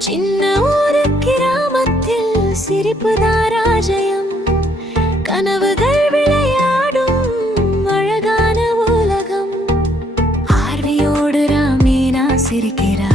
சின்ன ஒரு கிராமத்தில் சிரிப்பு ராஜயம் கனவுகள் விளையாடும் அழகான உலகம். ஆர்வியோடு ராமேனா சிரிக்கிறார்.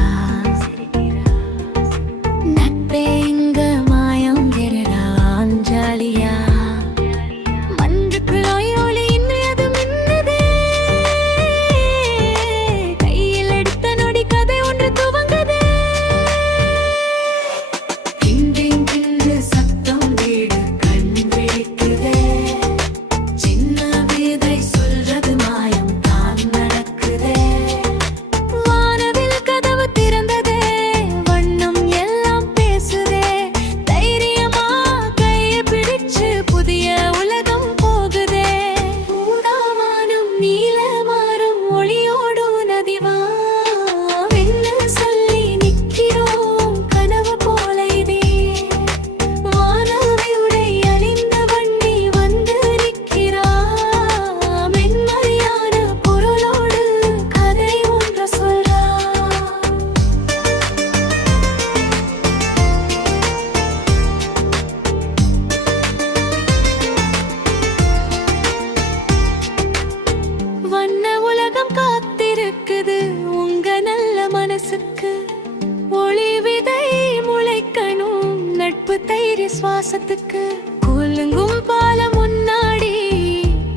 பாசத்துக்கு குலுங்கும் பாலம் முன்னாடி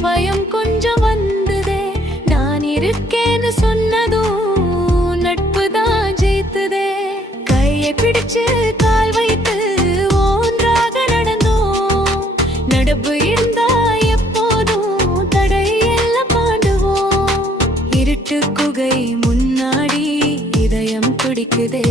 பயம் கொஞ்சம் வந்ததே. நான் இருக்கேன்னு சொன்னதும் நட்பு தான் ஜெயித்ததே. கையை பிடிச்சு கால் வைத்து ஒன்றாக நடந்தோம். நடப்பு இருந்தா எப்போதும் தடை எல்லாம் பாண்டுவோம் இருட்டு குகை முன்னாடி இதயம் துடிக்குதே.